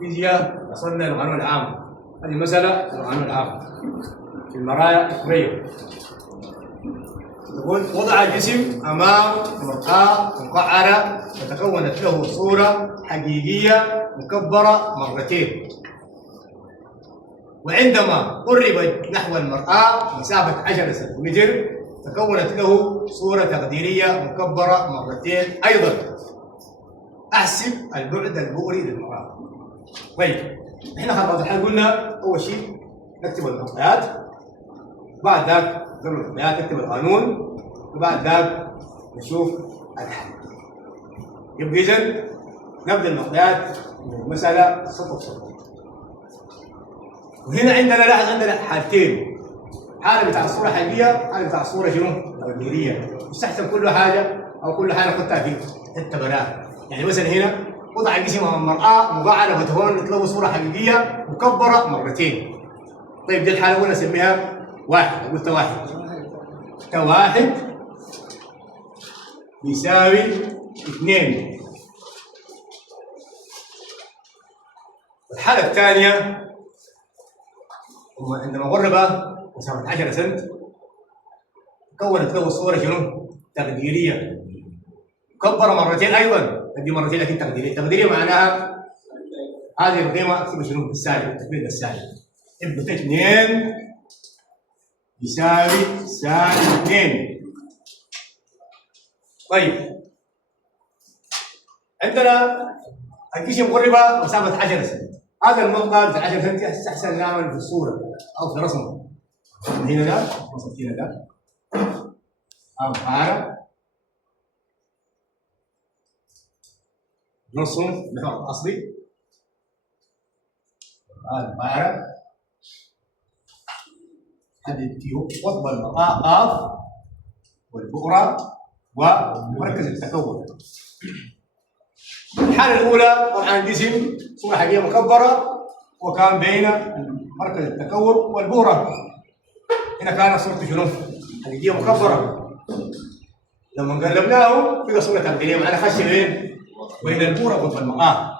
الفيزياء وصلنا للقانون العام. هذه مسألة القانون العام في المرايا الكبرية. تقول وضع الجسم أمام مرآة مقعرة وتكونت له صورة حقيقية مكبرة مرتين، وعندما قرب نحو المرآة مسافة 10 سنتيمتر تكونت له صورة تقديرية مكبرة مرتين أيضا. أحسب البعد البؤري للمرآة. طيب احنا خطوات الحل قلنا أول شيء نكتب المعطيات، بعد ذاك قبل المعطيات نكتب القانون، وبعد ذاك نشوف الحل. يبقى إذا نبدأ المعطيات من المسألة سطر سطر. وهنا عندنا لاحظ عندنا حالتين، حالة بتاع الصورة حقيقية، حالة بتاع الصورة شنو؟ تقديرية. يستحسن كل حاجة أو كل حاجة نحطها في حتة براها. يعني مثلا هنا وضع الجسم أمام المرآة مقعرة وتكونت له صورة حقيقية مكبرة مرتين. طيب دي الحالة الأولى نسميها واحد. أقول واحد، واحد يساوي 2. الحالة الثانية عندما قرب مسافة 10 سنت كونت له صورة شنو؟ تقديرية مكبرة مرتين أيضا. دي مرتين لكن تقديرية. تقديرية معناها هذه القيمة اكتبها شنو؟ بالسالب، التكبير بالسالب. يبقى 2 يساوي سالب 2. طيب عندنا الجسم قرب مسافة 10 سنت. هذا المقطع بتاع 10 سنت يستحسن نعمل في الصورة أو في رسمه. هنا ده وصلت هنا ده أو حارة نرسم بخط أصلي. هذا حارة حدد فيه قطب المرآة قاف والبؤرة ومركز التكون. الحالة الأولى طبعا الجسم صورة حقيقية مكبرة وكان بين مركز التكون والبؤرة. هنا كانت صورته شنو؟ حقيقية مكبرة. لما قلبناه بقى صورة تقديرية معناها خش بين البؤرة والمرآة.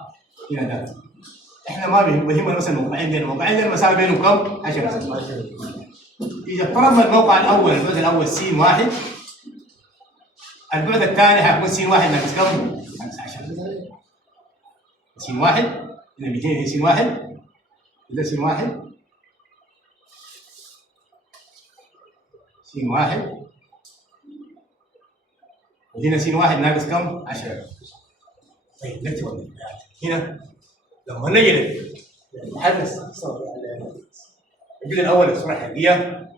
هنا ده احنا ما بيهمنا مثلا موقعين بين الموقعين، لان المسافة بينهم كم؟ 10 سنتيمتر. إذا افترضنا الموقع الأول البعد الأول س واحد، البعد الثاني حيكون س واحد ناقص كم؟ ناقص 10. س واحد هنا 200 هي س واحد، إذا س واحد س واحد وهنا س واحد ناقص كم؟ 10. طيب نكتب هنا لما نجي نحدث الجزء الأول الصورة الحقيقية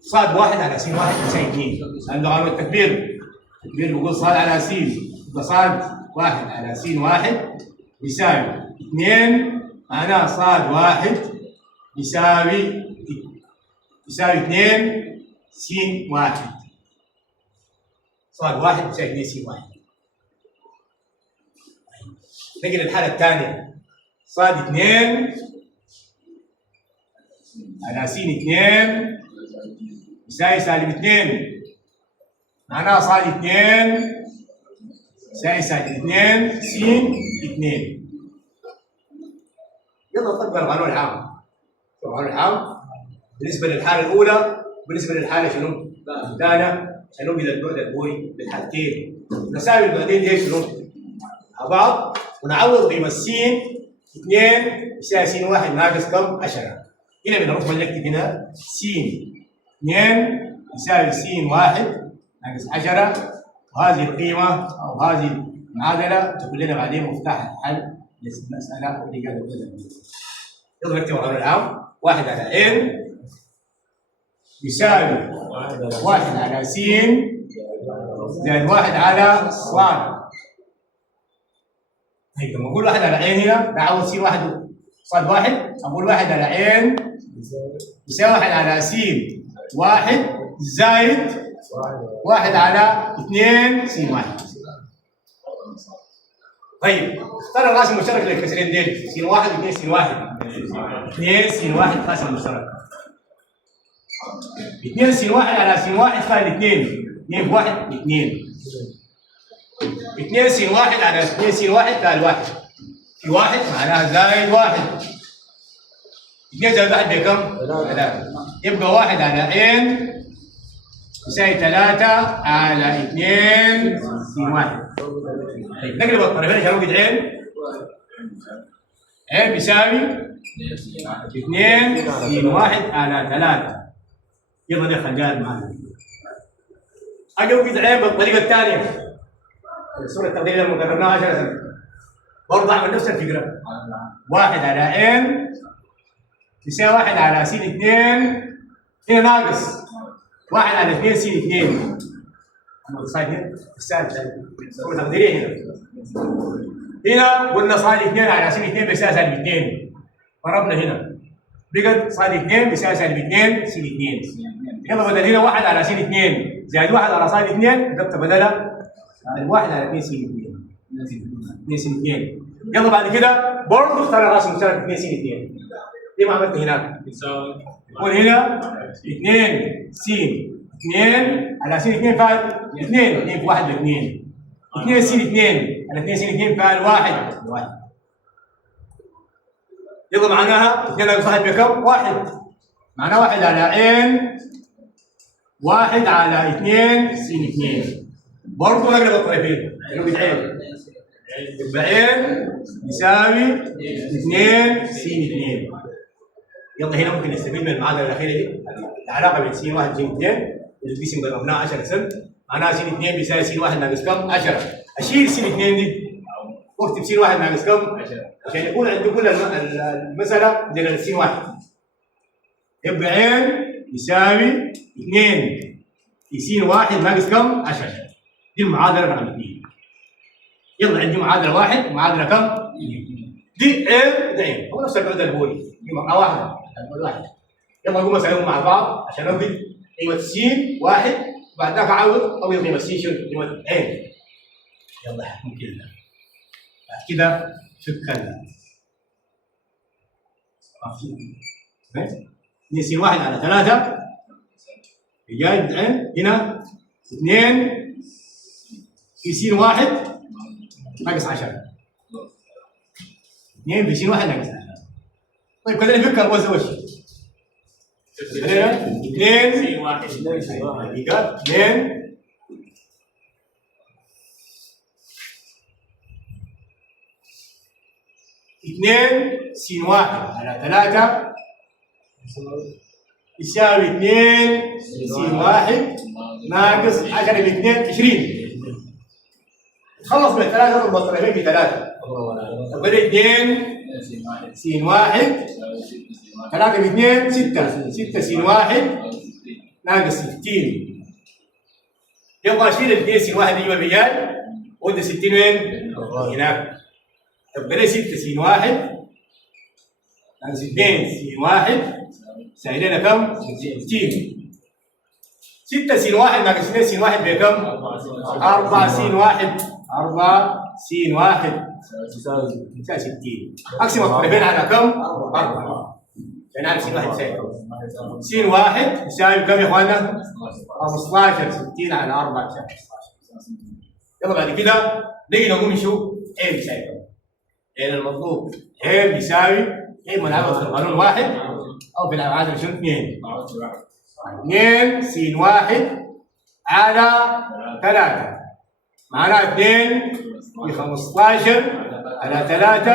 صاد واحد على س واحد يساوي 2. عنده قانون التكبير. التكبير بيقول صاد على س، يبقى صاد واحد على س واحد يساوي 2. معناه صاد واحد يساوي 2 س واحد. صاد واحد يساوي 2 س واحد. نجي للحالة الثانية صاد 2 على س 2 يساوي سالب 2. معناها صاد 2 يساوي سالب 2 س 2. يلا نطبق القانون العام. القانون العام بالنسبة للحالة الأولى بالنسبة للحالة شنو؟ الثانية عشان نوجد البعد البؤري للحالتين. نساوي البعدين دي شنو؟ مع بعض ونعوض قيمة س 2 يساوي س واحد ناقص كم؟ 10. هنا بنروح نكتب هنا س 2 يساوي س واحد ناقص 10، وهذه القيمة أو هذه المعادلة تكون لنا بعدين مفتاح الحل للمسألة اللي قاعدة نقولها. يلا نكتب القانون العام. 1 على n يساوي 1 على س زائد 1 على ص. طيب لما اقول 1 على عين هنا بعوض س واحد صاد واحد، اقول 1 على عين يساوي 1 على س واحد زائد 1 على 2 س واحد. طيب اختار القاسم المشترك للكسرين ديل س واحد و 2 س واحد. 2 س واحد قاسم مشترك. 2 س واحد على س واحد فال 2 في 1 2. 2 س واحد على 2 س واحد فال 1. في واحد معناها زائد واحد. 2 زائد 1 بكم؟ 3. يبقى 1 على n يساوي 3 على 2 سين 1. طيب نقلب الطرفين عشان نوجد n. n بيساوي 2 سين 1 على 3. يلا ندخل جانب معنا. اجي اوجد n بالطريقه الثانيه. الصوره التقديريه لما قررناها 10 سنه. برضه اعمل نفس الفكره. 1 على n يساوي 1 على س 2 هنا ناقص 1 على 2 س 2. صاير السالب الصوره التقديريه هنا. هنا قلنا صاير 2 على س 2 بيساوي سالب 2. ضربنا هنا. بقت صاير 2 بيساوي سالب 2 س 2. يلا بدل هنا 1 على س 2 زائد 1 على صاير 2 كتبت بدلها 1 على 2 س 2. 2 س 2. يلا بعد كده برضه اختار راس مشترك 2 س 2. زي ما عملت هناك. يكون هنا 2 س 2 على س 2 فاعل 2. 2 في 1 ب 2. 2 س 2 على 2 س 2 فاعل 1. يلا معناها 2 ناقص 1 بكم؟ 1. معناها 1 على n 1 على 2 س 2. برضه نقلب الطرفين. نوجد عين. يبقى n يساوي 2 س 2. يلا هنا ممكن نستفيد من المعادله الاخيره دي. العلاقه بين س 1 و س 2 القسم قربناه 10 سم. معناها س 2 بيساوي س 1 ناقص كم؟ 10. اشيل س 2 دي واكتب س 1 ناقص كم؟ 10 عشان يكون عندي كل المساله زي س 1. يبقى n يساوي 2 في س 1 ناقص كم؟ 10. دي المعادله رقم 2. يلا عندي معادله 1 ومعادله كم؟ دي n ده n هو نفس البعد البولي. دي مرة واحده. يلا نقوم نسويهم مع بعض عشان نوجد قيمه س 1 وبعد ذاك اعوض او قيمه س شنو؟ قيمه n. يلا ممكن بعد كده فك ال س 1 على 3 جاي n هنا 2 في س 1 ناقص 10. 2 في س 1 ناقص 10. طيب كده نفك الوزن وش؟ 2 س 1 2 2 س 1 على 3 يساوي 2 س 1 ناقص 10 ب 2 20. تخلص من 3 تضرب الطرفين في 3. تبقى 2 س 1 3 ب 2 6. 6 س 1 ناقص 60. يلا اشيل ال 2 س 1 دي بالرجال وانت 60 وين؟ هناك. تبقى 6 س 1 ناقص 2 س 1 ساوي لنا كم؟ 60. 6 س 1 ناقص 2 س 1 بكم؟ 4 س 1. 4 س 1 يساوي 60. اقسم الطرفين على كم؟ 4. عشان نعرف س 1 يساوي س 1 يساوي كم يا اخوانا؟ 15. 60 على 4 يساوي 15. يلا بعد كده نيجي نقوم نشوف a بيساوي كم؟ لان المطلوب a بيساوي اما نعوض في القانون 1 او في الابعاد شنو 2. 2 س 1 على 3 معناها 2 في 15 على 3.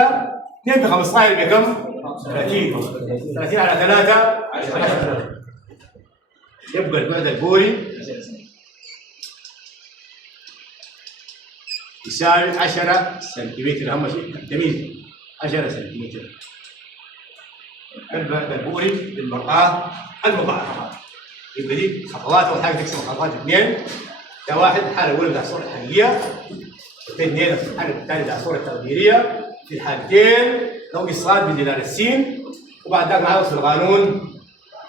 2 في 15 بكم؟ 30. 30 على 3 10. يبقى البعد البوري يساوي 10 سنتيمتر. اهم شيء التمييز 10 سنتيمتر. البعد البوري للمرآة المضاعفة. يبقى دي خطوات. اول حاجه تقسم الخطوات 2. ده 1 الحاله الاولى بتاع الصوره الحقيقيه. 2 الحاله الثانيه بتاع الصوره التقديريه. في الحالتين نوجد صاد بدلالة السين وبعد ذاك نعوض في القانون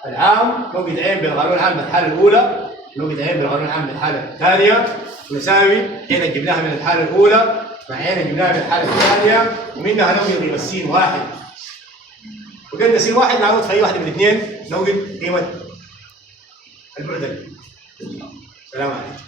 العام. نوجد عين بالقانون العام بالحاله الاولى. نوجد عين بالقانون العام بالحاله الثانيه. ونساوي عين جبناها من الحاله الاولى مع عين جبناها من الحاله الثانيه ومنها نوجد قيمه س 1. وقلنا س 1 نعوض في اي واحده من الاثنين نوجد قيمه البعد. السلام عليكم.